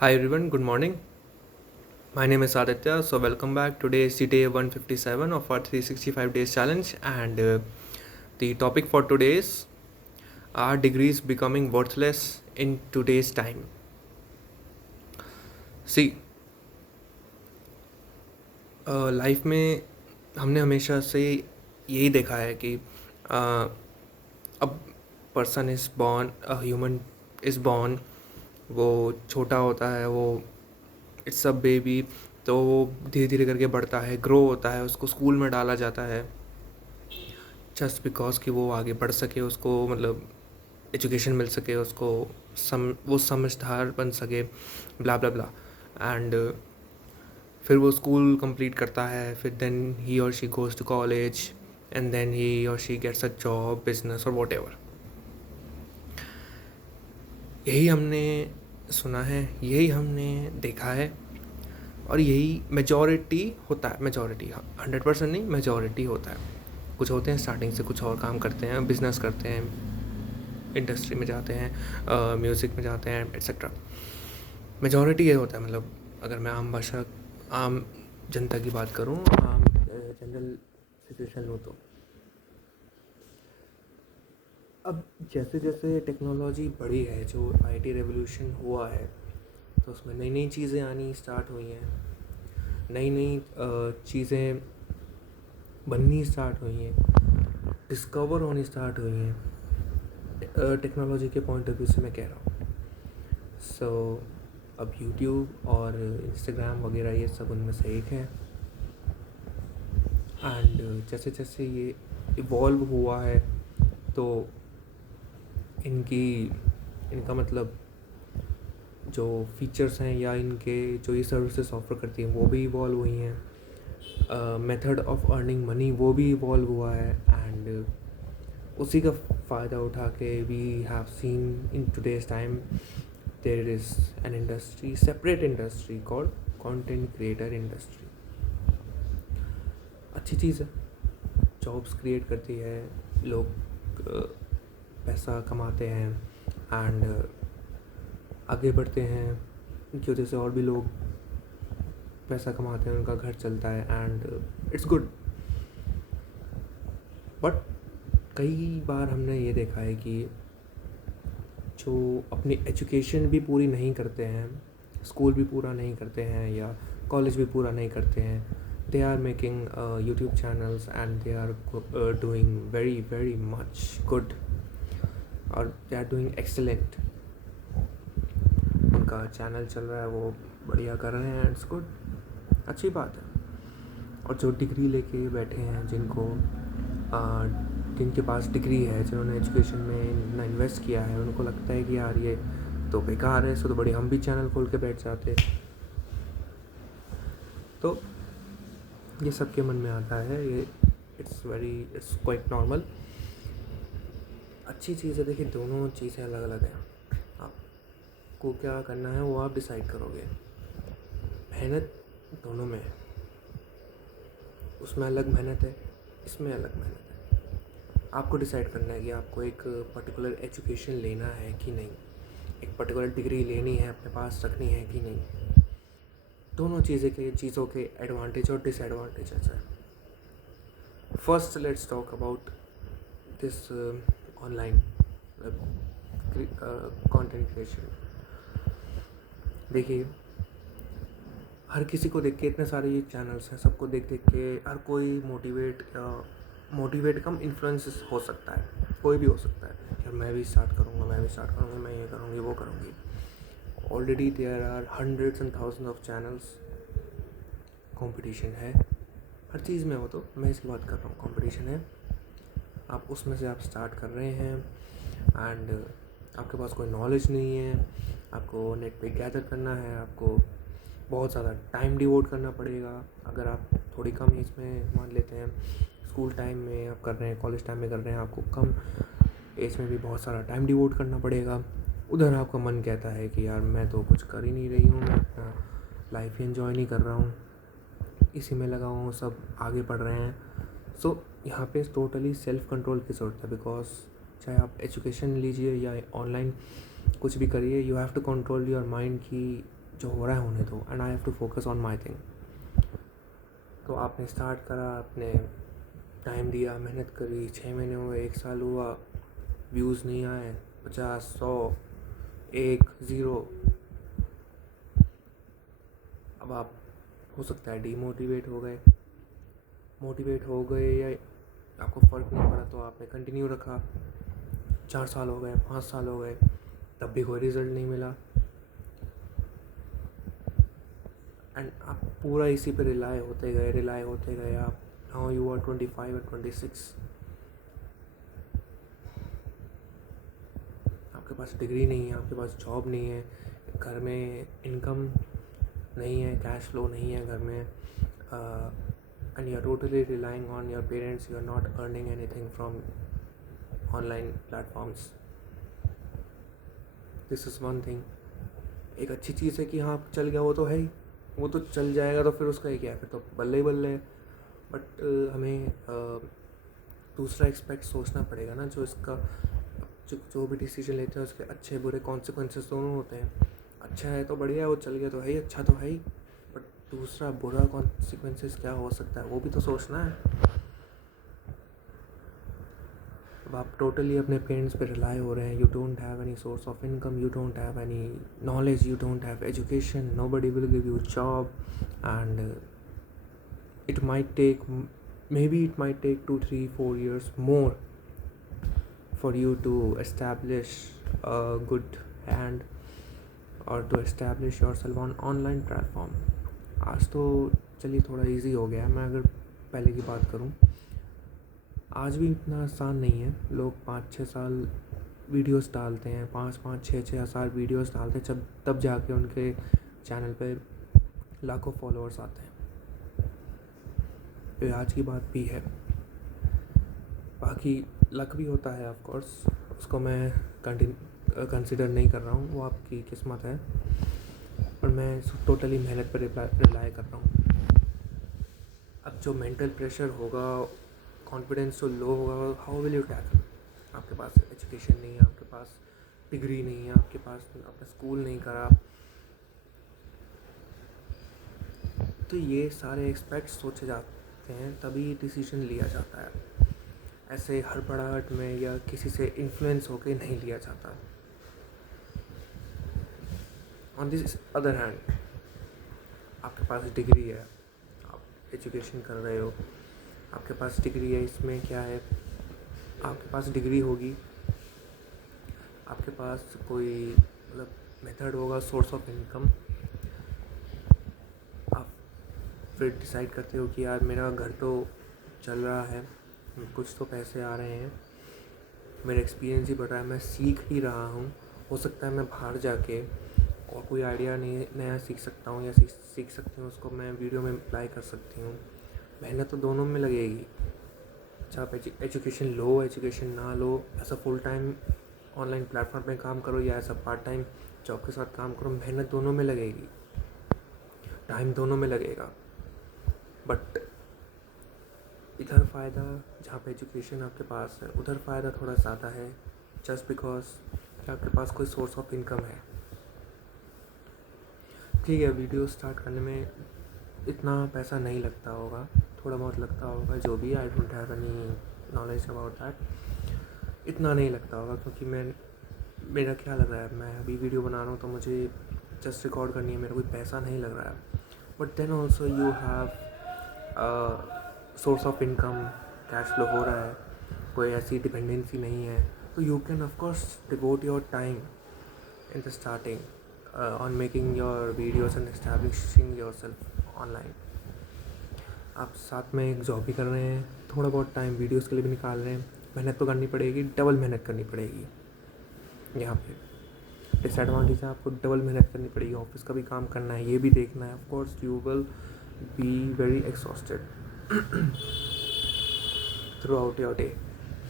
Hi everyone, good morning. My name is Aditya. So welcome back. Today is the day 157 of our 365 days challenge, and the topic for today is are degrees becoming worthless in today's time? See, life में हमने हमेशा से यही देखा है कि अब person is born, a human is born, वो छोटा होता है, वो इट्स अ बेबी, तो वो धीरे धीरे करके बढ़ता है, ग्रो होता है, उसको स्कूल में डाला जाता है जस्ट बिकॉज कि वो आगे बढ़ सके, उसको मतलब एजुकेशन मिल सके, उसको वो समझदार बन सके, ब्ला ब्ला ब्ला। एंड फिर वो स्कूल कंप्लीट करता है, फिर then he or she goes to college, and then he or she gets a job, business or whatever. यही हमने सुना है, यही हमने देखा है, और यही मेजॉरिटी होता है। मेजॉरिटी, 100% नहीं, मेजॉरिटी होता है। कुछ होते हैं स्टार्टिंग से कुछ और काम करते हैं, बिजनेस करते हैं, इंडस्ट्री में जाते हैं, म्यूज़िक में जाते हैं, एट्सेट्रा। मेजॉरिटी ये होता है। मतलब अगर मैं आम भाषा, आम जनता की बात करूँ, आम जनरल सिचुएशन लूँ तो अब जैसे जैसे टेक्नोलॉजी बढ़ी है, जो आईटी रेवोल्यूशन हुआ है, तो उसमें नई नई चीज़ें आनी स्टार्ट हुई हैं, नई नई चीज़ें बननी स्टार्ट हुई हैं, डिस्कवर होनी स्टार्ट हुई हैं, टेक्नोलॉजी के पॉइंट ऑफ व्यू से मैं कह रहा हूँ। सो अब यूट्यूब और इंस्टाग्राम वगैरह ये सब उनमें से एक है। एंड जैसे जैसे ये इवॉल्व हुआ है, तो इनकी इनका मतलब जो फीचर्स हैं या इनके जो ये सर्विसेज ऑफर करती हैं वो भी इवॉल्व हुई हैं, मेथड ऑफ अर्निंग मनी वो भी इवॉल्व हुआ है। एंड उसी का फ़ायदा उठा के we have seen in today's time there is an industry, separate industry called content creator industry. अच्छी चीज़ है, जॉब्स क्रिएट करती है, लोग पैसा कमाते हैं, एंड आगे बढ़ते हैं, इनकी वजह से और भी लोग पैसा कमाते हैं, उनका घर चलता है, एंड इट्स गुड। बट कई बार हमने ये देखा है कि जो अपनी एजुकेशन भी पूरी नहीं करते हैं, स्कूल भी पूरा नहीं करते हैं या कॉलेज भी पूरा नहीं करते हैं, they are making YouTube channels and they are doing very very much good, और they are doing excellent। उनका चैनल चल रहा है, वो बढ़िया कर रहे हैं, इट्स गुड, अच्छी बात है। और जो डिग्री लेके बैठे हैं, जिनके पास डिग्री है, जिन्होंने एजुकेशन में ना इन्वेस्ट किया है, उनको लगता है कि यार ये तो बेकार है, इससे तो बड़ी हम भी चैनल खोल के बैठ जाते। तो ये सबके मन में आता है, ये इट्स क्वाइट नॉर्मल। अच्छी चीज़ है। देखिए, दोनों चीज़ें अलग अलग हैं, आपको क्या करना है वो आप डिसाइड करोगे। मेहनत दोनों में है, उसमें अलग मेहनत है, इसमें अलग मेहनत है। आपको डिसाइड करना है कि आपको एक पर्टिकुलर एजुकेशन लेना है कि नहीं, एक पर्टिकुलर डिग्री लेनी है, अपने पास रखनी है कि नहीं। दोनों चीज़ों के एडवांटेज और डिसएडवांटेजेस हैं। First let's talk about this online content creation. देखिए, हर किसी को देख के, इतने सारे चैनल्स हैं, सबको देख देख के हर कोई मोटिवेट कम इन्फ्लुएंस हो सकता है, कोई भी हो सकता है कि मैं भी स्टार्ट करूँगा, मैं ये करूँगी, वो करूँगी। Already there are hundreds and thousand of channels. Competition है हर चीज़ में, हो तो मैं इसकी बात कर रहा हूँ, कंपटीशन है। आप उसमें से आप स्टार्ट कर रहे हैं, एंड आपके पास कोई नॉलेज नहीं है, आपको नेट पे गैदर करना है, आपको बहुत ज़्यादा टाइम डिवोट करना पड़ेगा। अगर आप थोड़ी कम एज में मान लेते हैं, स्कूल टाइम में आप कर रहे हैं, कॉलेज टाइम में कर रहे हैं, आपको कम एज में भी बहुत सारा टाइम डिवोट करना पड़ेगा। उधर आपका मन कहता है कि यार मैं तो कुछ कर ही नहीं रही हूँ, मैं अपना लाइफ ही इन्जॉय नहीं कर रहा हूँ, इसी में लगा हुआ हूँ, सब आगे बढ़ रहे हैं। सो यहाँ पे टोटली सेल्फ कंट्रोल की ज़रूरत है, बिकॉज चाहे आप एजुकेशन लीजिए या ऑनलाइन कुछ भी करिए, you have to control your mind कि जो हो रहा है होने दो, and I have to focus on my thing. तो आपने स्टार्ट करा, आपने टाइम दिया, मेहनत करी, 6 महीने हुए, 1 साल हुआ, व्यूज़ नहीं आए, 50, 100, 1, 0, अब आप हो सकता है डीमोटिवेट हो गए, मोटिवेट हो गए, या आपको फ़र्क नहीं पड़ा तो आपने कंटिन्यू रखा। 4 साल हो गए, 5 साल हो गए, तब भी कोई रिज़ल्ट नहीं मिला, एंड आप पूरा इसी पे रिलाई होते गए। आप नाउ यू आर 25 और 26, आपके पास डिग्री नहीं है, आपके पास जॉब नहीं है, घर में इनकम नहीं है, कैश फ्लो नहीं है घर में, and you are totally relying on your parents, you are not earning anything from online platforms. This is one thing. एक अच्छी चीज़ है कि हाँ चल गया, वो तो है ही, वो तो चल जाएगा, तो फिर उसका ही क्या है, फिर तो बल्ले ही बल्ले है। बट हमें दूसरा एक्सपेक्ट सोचना पड़ेगा ना, जो इसका जो भी डिसीजन लेते हैं उसके अच्छे बुरे कॉन्सिक्वेंसेस दोनों होते हैं। अच्छा है तो बढ़िया है, वो चल गया तो है ही, अच्छा तो है ही, बट दूसरा बुरा कॉन्सिक्वेंसेस क्या हो सकता है वो भी तो सोचना है। अब आप टोटली अपने पेरेंट्स पे रिलाई हो रहे हैं, you don't have any source of income, you don't have any knowledge, you don't have education, nobody will give you job, and it might take, maybe it might take 2, 3, 4 years more for you to establish a good hand or to establish yourself on online platform. आज तो चलिए थोड़ा easy हो गया है, मैं अगर पहले की बात करूं, आज भी इतना आसान नहीं है। लोग 5-6 साल वीडियोस डालते हैं, 5-5, 6-6 हज़ार वीडियोस डालते हैं, जब तब जाके उनके चैनल पे लाखों फॉलोअर्स आते हैं। तो आज की बात भी है, बाकी लक भी होता है ऑफ कोर्स, उसको मैं कंसिडर नहीं कर रहा हूँ, वो आपकी किस्मत है, पर मैं टोटली मेहनत पर रिलाई कर रहा हूँ। अब जो मेंटल प्रेशर होगा, कॉन्फिडेंस जो लो होगा, हाउ विल यू टैकल? आपके पास एजुकेशन नहीं है, आपके पास डिग्री नहीं है, आपके पास आपने स्कूल नहीं करा, तो ये सारे एक्सपेक्ट्स सोचे जाते हैं, तभी डिसीजन लिया जाता है। ऐसे हड़बड़ाहट में या किसी से इन्फ्लुएंस होकर नहीं लिया जाता। ऑन दिस अदर हैंड, आपके पास डिग्री है, आप एजुकेशन कर रहे हो, आपके पास डिग्री है, इसमें क्या है, आपके पास डिग्री होगी, आपके पास कोई मतलब मेथड होगा, सोर्स ऑफ इनकम, आप फिर डिसाइड करते हो कि यार मेरा घर तो चल रहा है, कुछ तो पैसे आ रहे हैं, मेरा एक्सपीरियंस ही बढ़ रहा है, मैं सीख भी रहा हूँ, हो सकता है मैं बाहर जाके और कोई आइडिया नया सीख सकता हूँ, या सीख सकती हूँ, उसको मैं वीडियो में अप्लाई कर सकती हूँ। मेहनत तो दोनों में लगेगी, अच्छा आप एजुकेशन लो, एजुकेशन ना लो, ऐसा फुल टाइम ऑनलाइन प्लेटफॉर्म पे काम करो या ऐसा पार्ट टाइम जॉब के साथ काम करो, मेहनत दोनों में लगेगी, टाइम दोनों में लगेगा। बट इधर फ़ायदा, जहाँ पे एजुकेशन आपके पास है, उधर फ़ायदा थोड़ा ज़्यादा है, जस्ट बिकॉज आपके पास कोई सोर्स ऑफ इनकम है। ठीक है, वीडियो स्टार्ट करने में इतना पैसा नहीं लगता होगा, थोड़ा बहुत लगता होगा, जो भी, I don't have any knowledge about that, इतना नहीं लगता होगा, क्योंकि मेरा क्या लग रहा है, मैं अभी वीडियो बना रहा हूँ तो मुझे जस्ट रिकॉर्ड करनी है, मेरा कोई पैसा नहीं लग रहा है। But then also you have source of income, cash flow हो रहा है, कोई ऐसी डिपेंडेंसी नहीं है, तो you can of course devote your time in the starting on making your videos and establishing yourself online। आप साथ में एक जॉब भी कर रहे हैं, थोड़ा बहुत टाइम वीडियोस के लिए भी निकाल रहे हैं, मेहनत तो करनी पड़ेगी, डबल मेहनत करनी पड़ेगी। यहाँ पे डिसएडवांटेज है, आपको डबल मेहनत करनी पड़ेगी, ऑफिस का भी काम करना है, ये भी देखना है, of course you will be very exhausted throughout your day,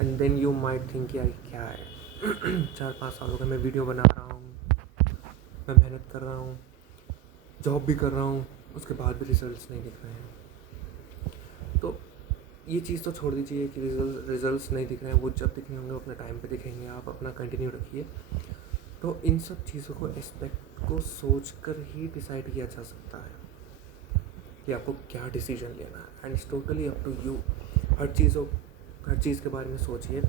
and then you might think यार क्या है 4-5 साल हो गए मैं वीडियो बना रहा हूँ, मैं मेहनत कर रहा हूँ, जॉब भी कर रहा हूँ, उसके बाद भी रिजल्ट्स नहीं दिख रहे हैं। तो ये चीज़ तो छोड़ दीजिए कि रिजल्ट्स नहीं दिख रहे हैं, वो जब दिखने होंगे अपने टाइम पे दिखेंगे, आप अपना कंटिन्यू रखिए। तो इन सब चीज़ों को एस्पेक्ट को सोच कर ही डिसाइड किया जा सकता है कि आपको क्या डिसीजन लेना है, and it's totally up to you. हर चीज़ के बारे में सोचिए।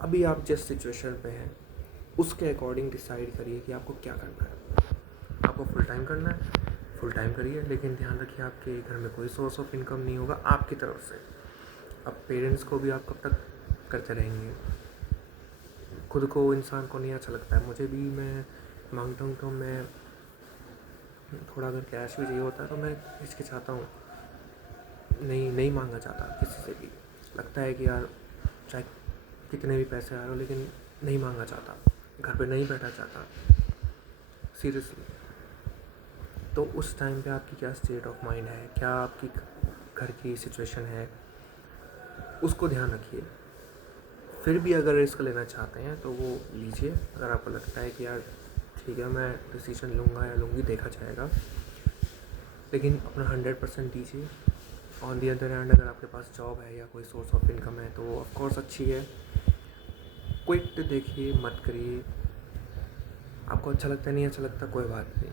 अभी आप जिस सिचुएशन पे हैं उसके अकॉर्डिंग डिसाइड करिए कि आपको क्या करना है। आपको फुल टाइम करना है, फुल टाइम करिए, लेकिन ध्यान रखिए आपके घर में कोई सोर्स ऑफ इनकम नहीं होगा आपकी तरफ से। अब पेरेंट्स को भी आप कब तक करते रहेंगे? खुद को इंसान को नहीं अच्छा लगता है। मुझे भी, मैं मांगता हूँ तो मैं थोड़ा अगर कैश भी चाहिए होता है तो मैं हिचकिचाता हूँ, नहीं मांगना चाहता किसी से भी। लगता है कि यार चाहे कितने भी पैसे आ रहे हो, लेकिन नहीं मांगना चाहता, घर पे नहीं बैठा चाहता, सीरियसली। तो उस टाइम पे आपकी क्या स्टेट ऑफ माइंड है, क्या आपकी घर की सिचुएशन है, उसको ध्यान रखिए। फिर भी अगर रिस्क लेना चाहते हैं तो वो लीजिए। अगर आपको लगता है कि यार ठीक है मैं डिसीजन लूँगा या लूँगी, देखा जाएगा, लेकिन अपना 100% दीजिए। ऑन दी अदर हैंड, अगर आपके पास जॉब है या कोई सोर्स ऑफ इनकम है तो वो ऑफकोर्स अच्छी है। क्विट देखिए, मत करिए। आपको अच्छा लगता है, नहीं अच्छा लगता, कोई बात नहीं।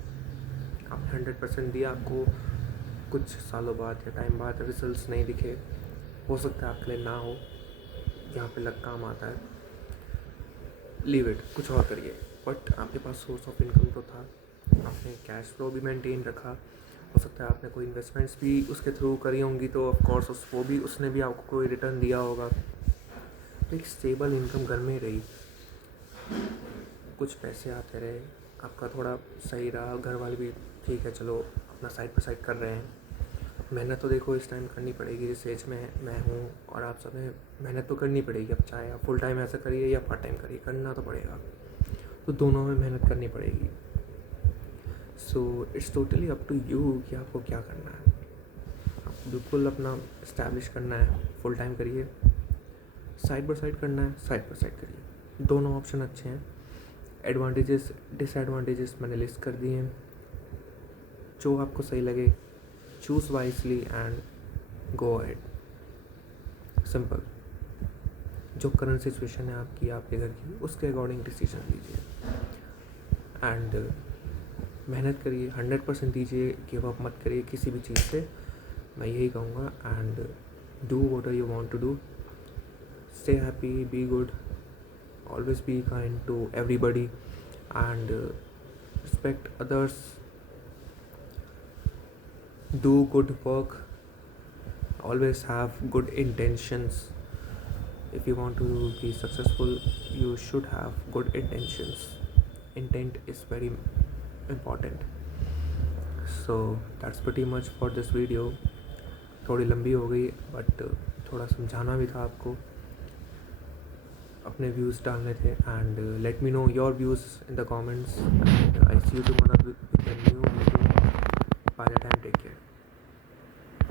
आपने 100% दिया, आपको कुछ सालों बाद या टाइम बाद रिजल्ट्स नहीं दिखे, हो सकता है आपके लिए ना हो, यहाँ पे लक काम आता है, लीव इट, कुछ और करिए। बट आपके पास सोर्स ऑफ इनकम तो था, आपने कैश फ्लो भी मेंटेन रखा। हो सकता है आपने कोई इन्वेस्टमेंट्स भी उसके थ्रू करी होंगी, तो ऑफकोर्स उसने भी आपको कोई रिटर्न दिया होगा। तो एक स्टेबल इनकम घर में रही, कुछ पैसे आते रहे, आपका थोड़ा सही रहा, घर वाले भी ठीक है चलो अपना साइड बाय साइड कर रहे हैं। मेहनत तो देखो इस टाइम करनी पड़ेगी, जिस एज में मैं हूँ और आप सब हैं, मेहनत तो करनी पड़ेगी। अब चाहे आप फुल टाइम ऐसा करिए या पार्ट टाइम करिए, करना तो पड़ेगा। तो दोनों में मेहनत करनी पड़ेगी। So it's totally up to you कि आपको क्या करना है। आप बिल्कुल अपना इस्टेब्लिश करना है, फुल टाइम करिए, साइड बाय साइड करना है, साइड बाय साइड करिए। दोनों ऑप्शन अच्छे हैं। एडवांटेजेस डिसएडवांटेजेस मैंने लिस्ट कर दिए हैं। जो आपको सही लगे, choose wisely and go ahead, simple. जो करंट सिचुएशन है आपकी, आपके घर की, उसके अकॉर्डिंग डिसीजन लीजिए एंड मेहनत करिए, 100% दीजिए, गिव अप मत करिए किसी भी चीज़ से, मैं यही कहूँगा। And do what you want to do, stay happy, be good, always be kind to everybody and respect others, do good work, always have good intentions. If you want to be successful, you should have good intentions. Intent is very important. So that's pretty much for this video. थोड़ी लंबी हो गई, but थोड़ा समझाना भी था आपको, अपने व्यूज़ डालने थे। And let me know your views in the comments, and I see you tomorrow with the new video. By the time, take care.